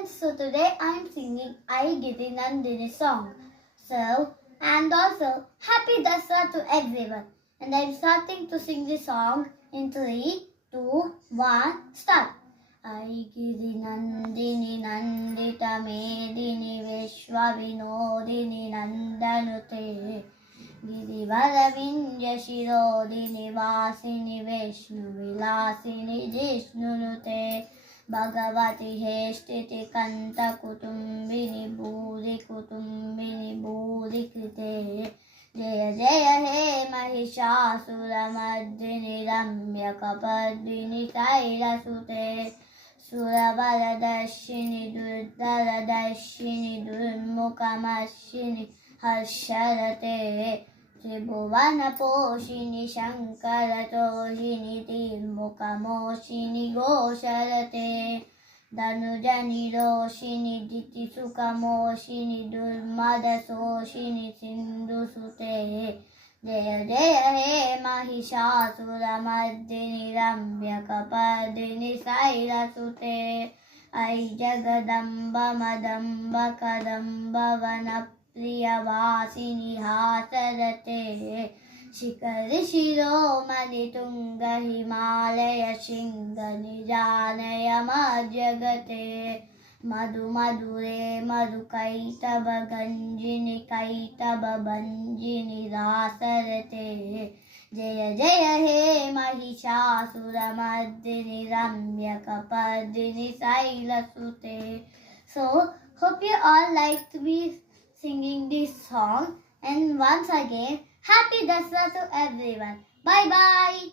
friends, so today I am singing Aigiri Nandini song. So, and also happy Dasara to everyone. And I am starting to sing the song in 3, 2, 1, start. Aigiri Nandini Nandita Medini Vishwa Vinodini Nandanute Girivaravinja Shirodini Vasini Vishnu Vilasini Jishnunute Bhagavati Heshtiti Kanta Kutumbini Bhuri Krite Jaya Jaya He Mahishasura Mardini Ramya Kapadini Kailasute Suravaradashini Durdaradashini Durmukamashini Harsharate Tribhuvana Poshini Shankaratoshini Tirmukamoshini Gosharate Danujani Roshini Diti Sukamoshini Durmadasoshini Sindhusute Jaya Jaya He Mahishasura Mardini Ramya Kapadini Sailasute Ai Jagadamba Madamba Kadamba Vanapriya Vasini Hasarate Shikari Shiromani Tunga Himalaya Shinga Nijanaya Madhyagate Madhu Madhure Madhu Kaitaba Ganjini Kaitaba Banjini Rasarate Jaya Jaya He Mahishasura Mardini Ramya Kapadini Sailasute. So, hope you all liked me singing this song. And once again, happy Dasara to everyone. Bye bye.